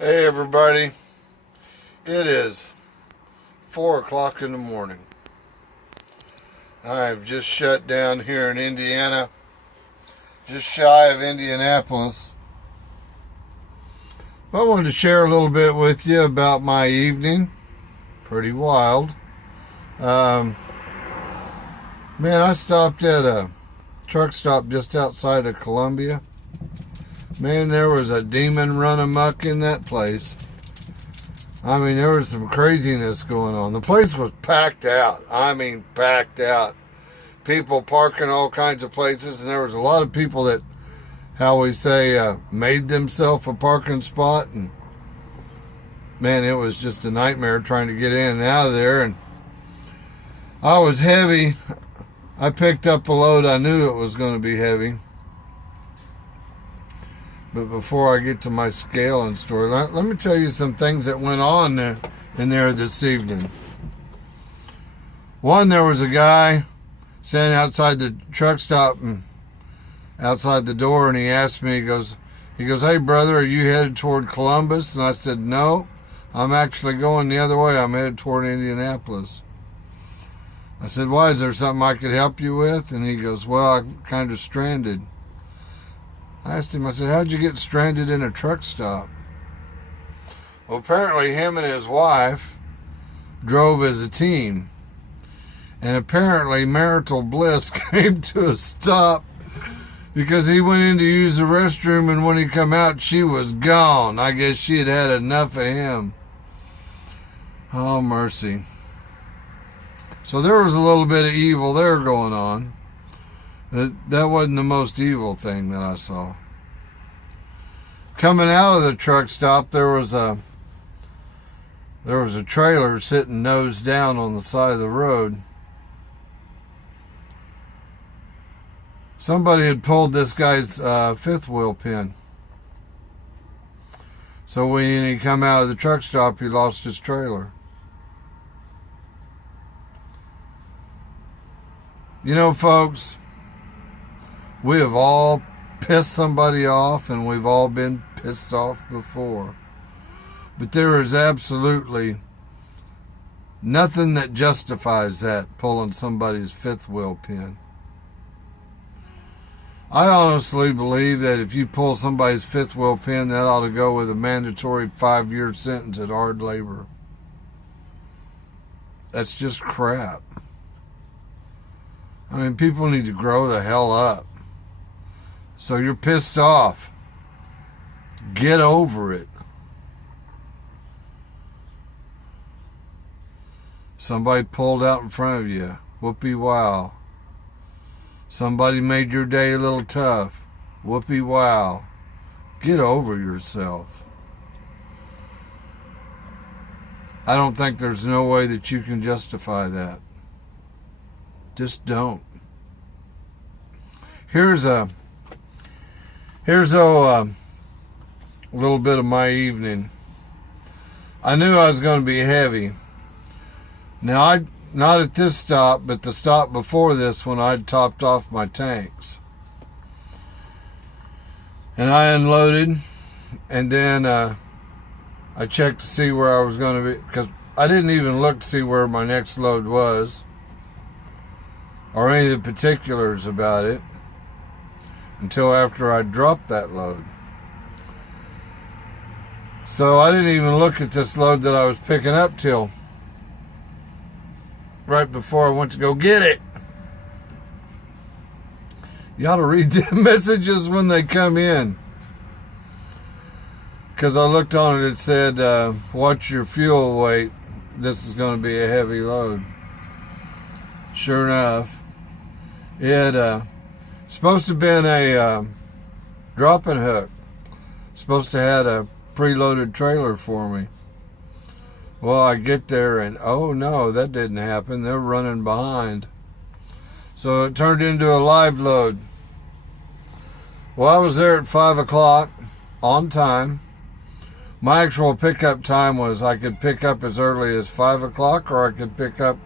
Hey everybody, it is 4 o'clock in the morning. I've just shut down here in Indiana, just shy of Indianapolis. I wanted to share a little bit with you about my evening. Pretty wild. Man, I stopped at a truck stop just outside of Columbia. Man, there was a demon run amok in that place. I mean, there was some craziness going on. The place was packed out. I mean, packed out. People parking all kinds of places, and there was a lot of people that, how we say, made themselves a parking spot. And man, it was just a nightmare trying to get in and out of there. And I was heavy. I picked up a load. I knew it was going to be heavy. But before I get to my scaling story, let me tell you some things that went on in there this evening. One, there was a guy standing outside the truck stop and outside the door, and he asked me, he goes, "Hey brother, are you headed toward Columbus?" And I said, "No, I'm actually going the other way. I'm headed toward Indianapolis." I said, "Why? Is there something I could help you with?" And he goes, "Well, I'm kind of stranded." I asked him, I said, "How'd you get stranded in a truck stop?" Well, apparently him and his wife drove as a team. And apparently marital bliss came to a stop because he went in to use the restroom, and when he come out, she was gone. I guess she had had enough of him. Oh, mercy. So there was a little bit of evil there going on. That wasn't the most evil thing that I saw. Coming out of the truck stop, there was a trailer sitting nose down on the side of the road. Somebody had pulled this guy's fifth wheel pin. So when he come out of the truck stop, he lost his trailer. You know, folks, we have all pissed somebody off, and we've all been pissed off before. But there is absolutely nothing that justifies that, pulling somebody's fifth wheel pin. I honestly believe that if you pull somebody's fifth wheel pin, that ought to go with a mandatory 5-year sentence at hard labor. That's just crap. I mean, people need to grow the hell up. So you're pissed off. Get over it. Somebody pulled out in front of you. Whoopee wow. Somebody made your day a little tough. Whoopee wow. Get over yourself. I don't think there's no way that you can justify that. Just don't. Here's a little bit of my evening. I knew I was going to be heavy. Now, not at this stop, but the stop before this when I'd topped off my tanks. And I unloaded, and then I checked to see where I was going to be, because I didn't even look to see where my next load was, or any of the particulars about it, until after I dropped that load. So I didn't even look at this load that I was picking up till right before I went to go get it. You ought to read the messages when they come in. Because I looked on it, it said, watch your fuel weight. This is going to be a heavy load. Sure enough, it supposed to have been a dropping hook. Supposed to have had a preloaded trailer for me. Well, I get there and oh no, that didn't happen. They're running behind. So it turned into a live load. Well, I was there at 5 o'clock on time. My actual pickup time was I could pick up as early as 5 o'clock or I could pick up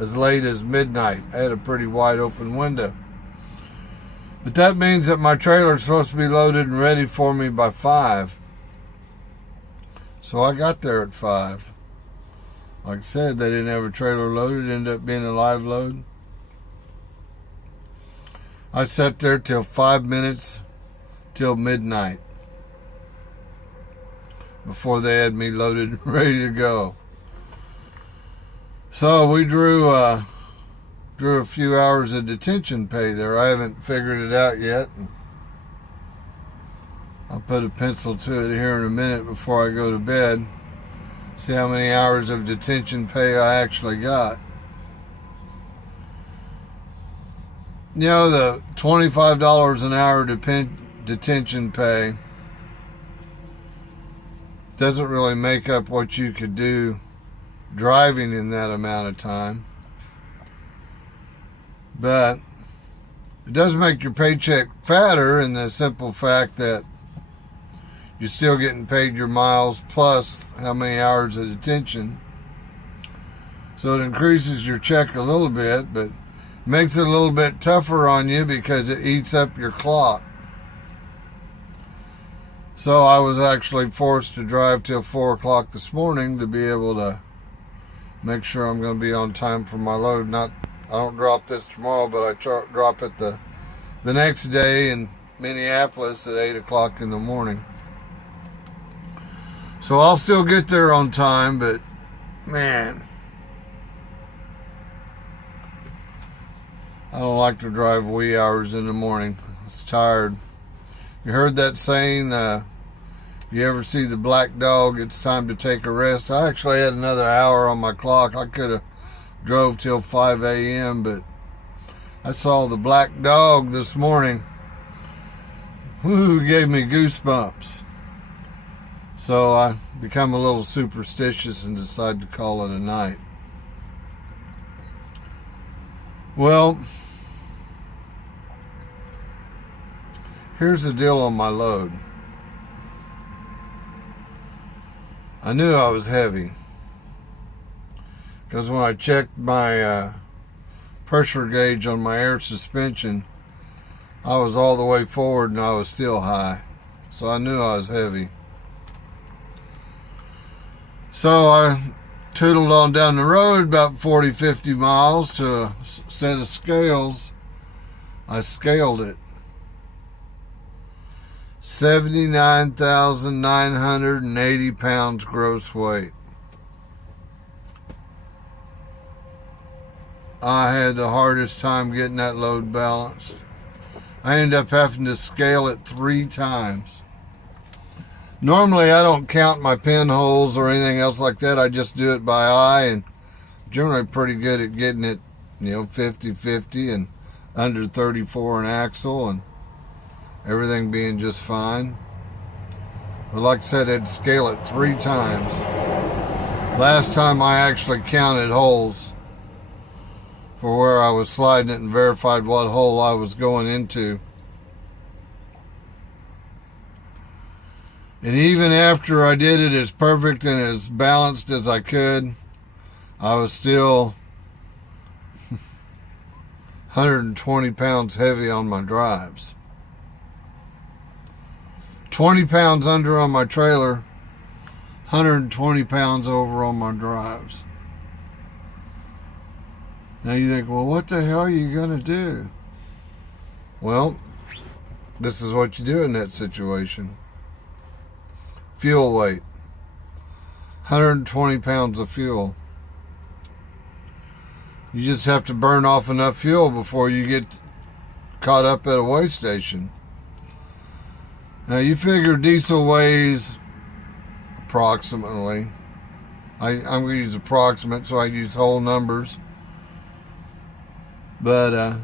as late as midnight. I had a pretty wide open window. But that means that my trailer's supposed to be loaded and ready for me by 5. So I got there at 5. Like I said, they didn't have a trailer loaded. It ended up being a live load. I sat there till 5 minutes till midnight before they had me loaded and ready to go. So we drew a few hours of detention pay there. I haven't figured it out yet. I'll put a pencil to it here in a minute before I go to bed. See how many hours of detention pay I actually got. You know, the $25 an hour detention pay doesn't really make up what you could do driving in that amount of time. But it does make your paycheck fatter in the simple fact that you're still getting paid your miles plus how many hours of detention. So it increases your check a little bit, but makes it a little bit tougher on you because it eats up your clock. So I was actually forced to drive till 4 o'clock this morning to be able to make sure I'm going to be on time for my load. I don't drop this tomorrow, but I drop it the next day in Minneapolis at 8 o'clock in the morning. So I'll still get there on time, but man, I don't like to drive wee hours in the morning. It's tired. You heard that saying, you ever see the black dog, it's time to take a rest? I actually had another hour on my clock. I could have drove till 5 a.m., but I saw the black dog this morning. Whoo, gave me goosebumps. So I become a little superstitious and decide to call it a night. Well, here's the deal on my load. I knew I was heavy because when I checked my pressure gauge on my air suspension, I was all the way forward and I was still high. So I knew I was heavy. So I tootled on down the road about 40-50 miles to a set of scales. I scaled it. 79,980 pounds gross weight. I had the hardest time getting that load balanced. I ended up having to scale it 3 times. Normally I don't count my pinholes or anything else like that. I just do it by eye, and generally pretty good at getting it, 50-50 and under 34 an axle and everything being just fine. But like I said, I had to scale it 3 times. Last time I actually counted holes for where I was sliding it and verified what hole I was going into. And even after I did it as perfect and as balanced as I could, I was still 120 pounds heavy on my drives. 20 pounds under on my trailer, 120 pounds over on my drives. Now you think, well, what the hell are you going to do? Well, this is what you do in that situation. Fuel weight. 120 pounds of fuel. You just have to burn off enough fuel before you get caught up at a weigh station. Now you figure diesel weighs approximately, I'm going to use approximate so I use whole numbers, but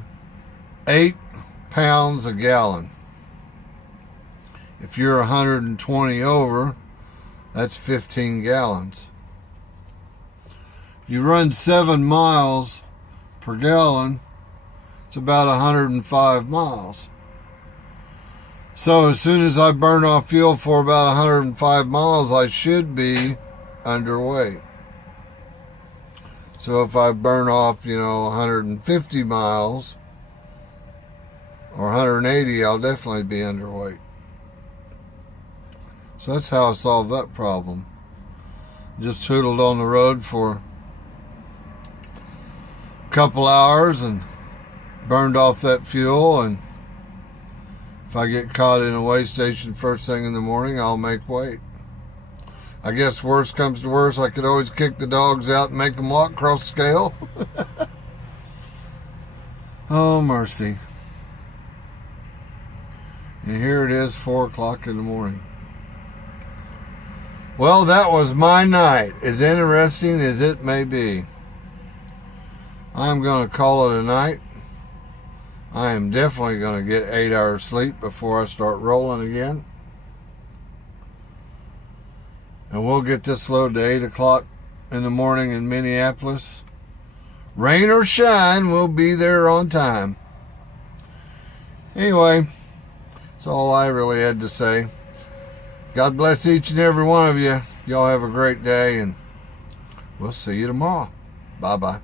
8 pounds a gallon. If you're 120 over, that's 15 gallons. You run 7 miles per gallon, it's about 105 miles. So as soon as I burn off fuel for about 105 miles, I should be underweight. So if I burn off, 150 miles or 180, I'll definitely be underweight. So that's how I solved that problem. Just tootled on the road for a couple hours and burned off that fuel. And if I get caught in a way station first thing in the morning, I'll make weight. I guess worst comes to worst, I could always kick the dogs out and make them walk across the scale. Oh, mercy. And here it is, 4 o'clock in the morning. Well, that was my night, as interesting as it may be. I'm going to call it a night. I am definitely going to get 8 hours sleep before I start rolling again. And we'll get this load to 8 o'clock in the morning in Minneapolis. Rain or shine, we'll be there on time. Anyway, that's all I really had to say. God bless each and every one of you. Y'all have a great day, and we'll see you tomorrow. Bye-bye.